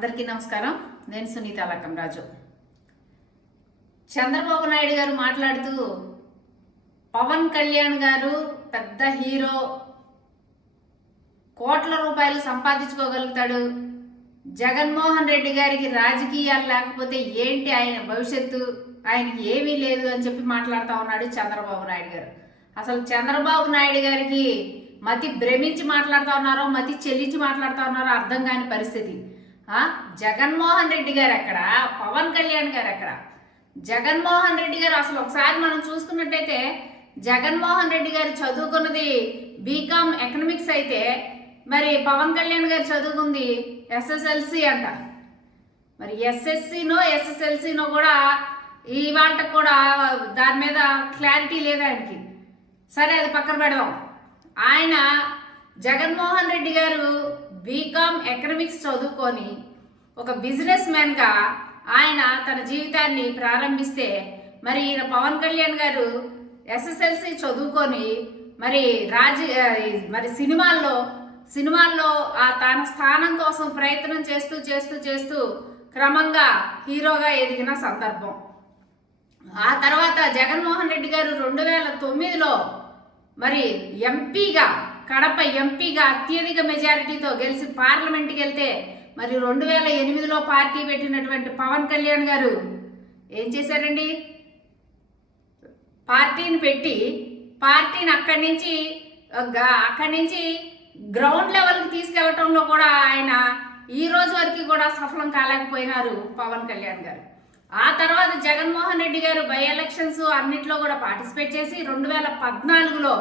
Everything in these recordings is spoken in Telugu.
అందరికీ నమస్కారం. నేను సునీత లక్కంరాజు. చంద్రబాబు నాయుడు గారు మాట్లాడుతూ పవన్ కళ్యాణ్ గారు పెద్ద హీరో, కోట్ల రూపాయలు సంపాదించుకోగలుగుతాడు, జగన్మోహన్ రెడ్డి గారికి రాజకీయాలు లేకపోతే ఏంటి ఆయన భవిష్యత్తు, ఆయనకి ఏమీ లేదు అని చెప్పి మాట్లాడుతూ ఉన్నాడు చంద్రబాబు నాయుడు గారు. అసలు చంద్రబాబు నాయుడు గారికి మతి భ్రమించి మాట్లాడుతూ ఉన్నారో మతి చెల్లించి మాట్లాడుతూ ఉన్నారో అర్థం కాని పరిస్థితి. జగన్మోహన్ రెడ్డి గారు ఎక్కడ, పవన్ కళ్యాణ్ గారు ఎక్కడ? జగన్మోహన్ రెడ్డి గారు అసలు ఒకసారి మనం చూసుకున్నట్టయితే జగన్మోహన్ రెడ్డి గారు చదువుకున్నది బీకామ్ ఎకనామిక్స్ అయితే మరి పవన్ కళ్యాణ్ గారు చదువుకుంది ఎస్ఎస్ఎల్సి అంట. మరి ఎస్ఎస్ఎల్సినో కూడా ఇవాళ కూడా దాని మీద క్లారిటీ లేదు ఆయనకి. సరే, అది పక్కన పెడదాం. ఆయన జగన్మోహన్ రెడ్డి గారు బీకామ్ ఎకనామిక్స్ చదువుకొని ఒక బిజినెస్ మ్యాన్గా ఆయన తన జీవితాన్ని ప్రారంభిస్తే, మరి ఈయన పవన్ కళ్యాణ్ గారు ఎస్ఎస్ఎల్సి చదువుకొని మరి సినిమాల్లో తన స్థానం కోసం ప్రయత్నం చేస్తూ క్రమంగా హీరోగా ఎదిగిన సందర్భం. ఆ తర్వాత జగన్మోహన్ రెడ్డి గారు 2009లో మరి ఎంపీగా, కడప ఎంపీగా అత్యధిక మెజారిటీతో గెలిచి పార్లమెంట్కి వెళ్తే, మరి 2008లో పార్టీ పెట్టినటువంటి పవన్ కళ్యాణ్ గారు ఏం చేశారండి? పార్టీని పెట్టి పార్టీని అక్కడి నుంచి గ్రౌండ్ లెవెల్కి తీసుకెళ్లటంలో కూడా ఆయన ఈ రోజు వరకు కూడా సఫలం కాలేకపోయినారు పవన్ కళ్యాణ్ గారు. ఆ తర్వాత జగన్మోహన్ రెడ్డి గారు బై ఎలక్షన్స్ అన్నిట్లో కూడా పార్టిసిపేట్ చేసి 2014లో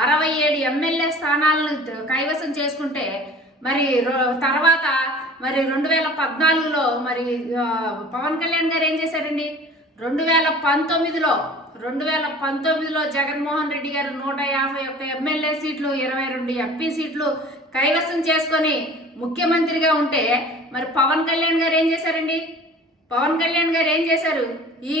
67 ఎమ్మెల్యే స్థానాలను కైవసం చేసుకుంటే, మరి తర్వాత 2014లో మరి పవన్ కళ్యాణ్ గారు ఏం చేశారండి? 2019లో జగన్మోహన్ రెడ్డి గారు 151 ఎమ్మెల్యే సీట్లు, 22 ఎంపీ సీట్లు కైవసం చేసుకొని ముఖ్యమంత్రిగా ఉంటే, మరి పవన్ కళ్యాణ్ గారు ఏం చేశారండి? పవన్ కళ్యాణ్ గారు ఏం చేశారు? ఈ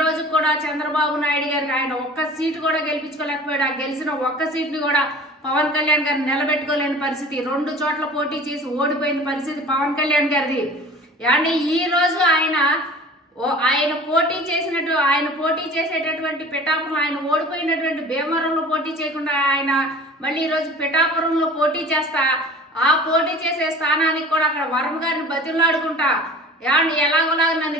రోజు కూడా చంద్రబాబు నాయుడు గారికి ఆయన ఒక్క సీటు కూడా గెలిపించుకోలేకపోయాడు. ఆ గెలిచిన ఒక్క సీట్ని కూడా పవన్ కళ్యాణ్ గారు నిలబెట్టుకోలేని పరిస్థితి, 2 చోట్ల పోటీ చేసి ఓడిపోయిన పరిస్థితి పవన్ కళ్యాణ్ గారిది. అంటే ఈ రోజు ఆయన పోటీ చేసేటటువంటి పిఠాపురం, ఆయన ఓడిపోయినటువంటి భీమవరంలో పోటీ చేయకుండా ఆయన మళ్ళీ ఈరోజు పిఠాపురంలో పోటీ చేస్తా, ఆ పోటీ చేసే స్థానానికి కూడా అక్కడ వర్మ గారిని బతిలాడుకుంటా, ఎలాగోలాగా నన్ను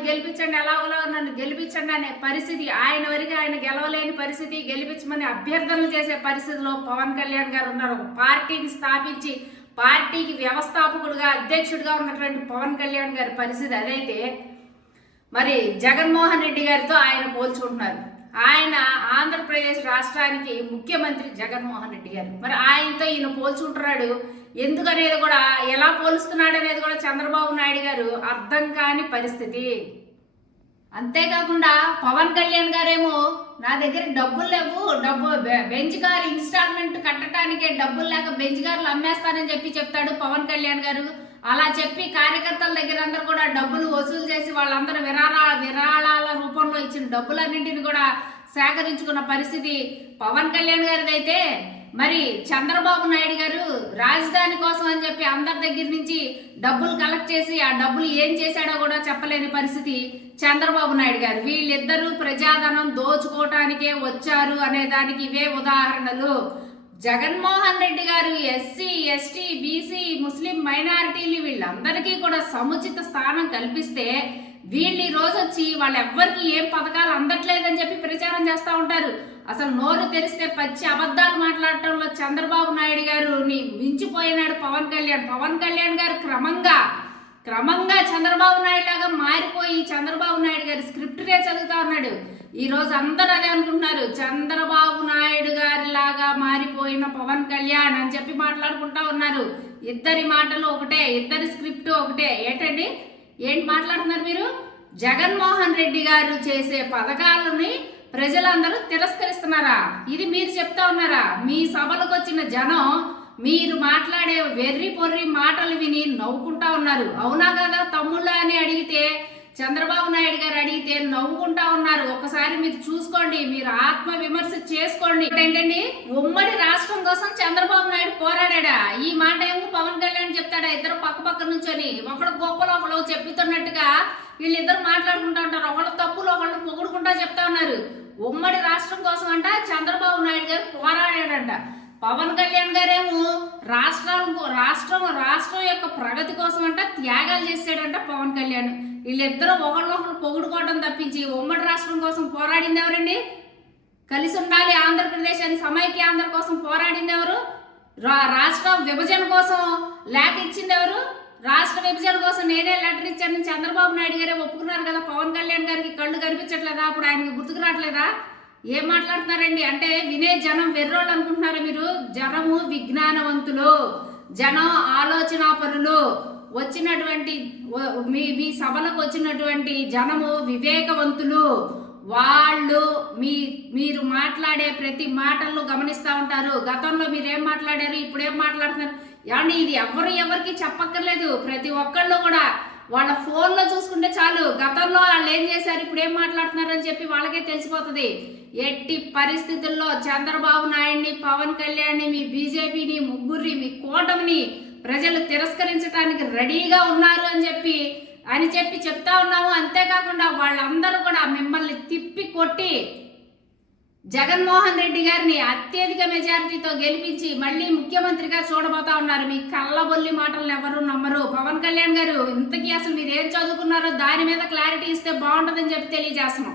గెలిపించండి అనే పరిస్థితి, ఆయన వరకు ఆయన గెలవలేని పరిస్థితి, గెలిపించమని అభ్యర్థనలు చేసే పరిస్థితిలో పవన్ కళ్యాణ్ గారు ఉన్నారు. ఒక పార్టీని స్థాపించి పార్టీకి వ్యవస్థాపకుడుగా, అధ్యక్షుడిగా ఉన్నటువంటి పవన్ కళ్యాణ్ గారి పరిస్థితి అదైతే, మరి జగన్మోహన్ రెడ్డి గారితో ఆయన పోల్చుకుంటున్నారు. ఆయన ఆంధ్రప్రదేశ్ రాష్ట్రానికి ముఖ్యమంత్రి జగన్మోహన్ రెడ్డి గారు. మరి ఆయనతో ఈయన పోల్చుకుంటున్నాడు ఎందుకనేది కూడా, ఎలా పోలుస్తున్నాడు అనేది కూడా చంద్రబాబు నాయుడు గారు అర్థం కాని పరిస్థితి. అంతేకాకుండా పవన్ కళ్యాణ్ గారేమో నా దగ్గర డబ్బులు లేవు, బెంచ్ కార్ ఇన్స్టాల్మెంట్ కట్టడానికే డబ్బులు లేక బెంచ్ కార్లు అమ్మేస్తానని చెప్తాడు పవన్ కళ్యాణ్ గారు. అలా చెప్పి కార్యకర్తల దగ్గర అందరూ కూడా డబ్బులు వసూలు చేసి వాళ్ళందరూ విరాళాల రూపంలో ఇచ్చిన డబ్బులన్నింటిని కూడా సేకరించుకున్న పరిస్థితి పవన్ కళ్యాణ్ గారిది. అయితే మరి చంద్రబాబు నాయుడు గారు రాజధాని కోసం అని చెప్పి అందరి దగ్గర నుంచి డబ్బులు కలెక్ట్ చేసి ఆ డబ్బులు ఏం చేశాడో కూడా చెప్పలేని పరిస్థితి చంద్రబాబు నాయుడు గారు. వీళ్ళిద్దరూ ప్రజాధనం దోచుకోవటానికే వచ్చారు అనే దానికి ఇవే ఉదాహరణలు. జగన్మోహన్ రెడ్డి గారు ఎస్సీ, ఎస్టీ, బీసీ, ముస్లిం మైనారిటీలు వీళ్ళందరికీ కూడా సముచిత స్థానం కల్పిస్తే, వీళ్ళు ఈ రోజు వచ్చి వాళ్ళెవ్వరికి ఏం పథకాలు అందట్లేదని చెప్పి ప్రచారం చేస్తూ ఉంటారు. అసలు నోరు తెరిస్తే పచ్చి అబద్ధాలు మాట్లాడటంలో చంద్రబాబు నాయుడు గారు మించిపోయినాడు పవన్ కళ్యాణ్ గారు క్రమంగా చంద్రబాబు నాయుడు లాగా మారిపోయి చంద్రబాబు నాయుడు గారి స్క్రిప్ట్నే చదువుతా ఉన్నాడు. ఈ రోజు అందరూ అదే అనుకుంటున్నారు, చంద్రబాబు నాయుడు గారి లాగా మారిపోయిన పవన్ కళ్యాణ్ అని చెప్పి మాట్లాడుకుంటా ఉన్నారు. ఇద్దరి మాటలు ఒకటే, ఇద్దరి స్క్రిప్ట్ ఒకటే. ఏంటి మాట్లాడుతున్నారు మీరు? జగన్మోహన్ రెడ్డి గారు చేసే పథకాలని ప్రజలందరూ తిరస్కరిస్తున్నారా? ఇది మీరు చెప్తా ఉన్నారా? మీ సభలకు వచ్చిన జనం మీరు మాట్లాడే వెర్రి పొర్రి మాటలు విని నవ్వుకుంటా ఉన్నారు. అవునా కదా తమ్ముళ్ళ అని అడిగితే చంద్రబాబు నాయుడు గారు అడిగితే నవ్వుకుంటా ఉన్నారు. ఒకసారి మీరు చూసుకోండి, మీరు ఆత్మ విమర్శ చేసుకోండి. ఏంటండి, ఉమ్మడి రాష్ట్రం కోసం చంద్రబాబు నాయుడు పోరాడా. ఈ మాట ఏమో పవన్ కళ్యాణ్ చెప్తాడా? ఇద్దరు పక్క పక్క నుంచొని ఒకడు గొప్పలు ఒకడు చెప్తున్నట్టుగా వీళ్ళిద్దరు మాట్లాడుకుంటా ఉంటారు. ఒకళ్ళు తప్పులు ఒకళ్ళు పొగుడుకుంటా చెప్తా ఉన్నారు. ఉమ్మడి రాష్ట్రం కోసం అంట చంద్రబాబు నాయుడు గారు పోరాడాడంట. పవన్ కళ్యాణ్ గారేమో రాష్ట్రం యొక్క ప్రగతి కోసం అంట త్యాగాలు చేశాడంట పవన్ కళ్యాణ్. వీళ్ళిద్దరూ ఒకళ్ళొకరు పొగుడుకోవడం తప్పించి ఉమ్మడి రాష్ట్రం కోసం పోరాడింది ఎవరండి? కలిసి ఉండాలి ఆంధ్రప్రదేశ్ అని సమైక్య ఆంధ్ర కోసం పోరాడింది ఎవరు? రాష్ట్ర విభజన కోసం లేఖ ఇచ్చింది ఎవరు? రాష్ట్ర విభజన కోసం నేనే లెటర్ ఇచ్చానని చంద్రబాబు నాయుడు గారే ఒప్పుకున్నారు కదా. పవన్ కళ్యాణ్ గారికి కళ్ళు కనిపించట్లేదా? అప్పుడు ఆయనకి గుర్తుకు రావట్లేదా? ఏం మాట్లాడుతున్నారండి? అంటే వినే జనం వెర్రోళ్ళు అనుకుంటున్నారా మీరు? జనము విజ్ఞానవంతులు, జనం ఆలోచనాపరులు. వచ్చినటువంటి మీ సభలకు వచ్చినటువంటి జనము వివేకవంతులు. వాళ్ళు మీరు మాట్లాడే ప్రతి మాటలను గమనిస్తూ ఉంటారు. గతంలో మీరేం మాట్లాడారు, ఇప్పుడేం మాట్లాడుతున్నారు ఏమండి? ఇది ఎవరికి చెప్పక్కర్లేదు. ప్రతి ఒక్కళ్ళు కూడా వాళ్ళ ఫోన్లో చూసుకుంటే చాలు, గతంలో వాళ్ళు ఏం చేశారు, ఇప్పుడు ఏం మాట్లాడుతున్నారు అని చెప్పి వాళ్ళకే తెలిసిపోతుంది. ఎట్టి పరిస్థితుల్లో చంద్రబాబు నాయుడిని, పవన్ కళ్యాణ్ని, మీ బీజేపీని, ముగ్గురిని, మీ కూటమిని ప్రజలు తిరస్కరించడానికి రెడీగా ఉన్నారు అని చెప్పి చెప్తా ఉన్నాము. అంతేకాకుండా వాళ్ళందరూ కూడా మిమ్మల్ని తిప్పి కొట్టి జగన్మోహన్ రెడ్డి గారిని అత్యధిక మెజారిటీతో గెలిపించి మళ్ళీ ముఖ్యమంత్రిగా చూడబోతా ఉన్నారు. మీ కళ్ళబొల్లి మాటలను ఎవరు నమ్మరు. పవన్ కళ్యాణ్ గారు, ఇంతకీ అసలు మీరు ఏం చదువుకున్నారో దాని మీద క్లారిటీ ఇస్తే బాగుంటుందని చెప్పి తెలియజేస్తున్నాం.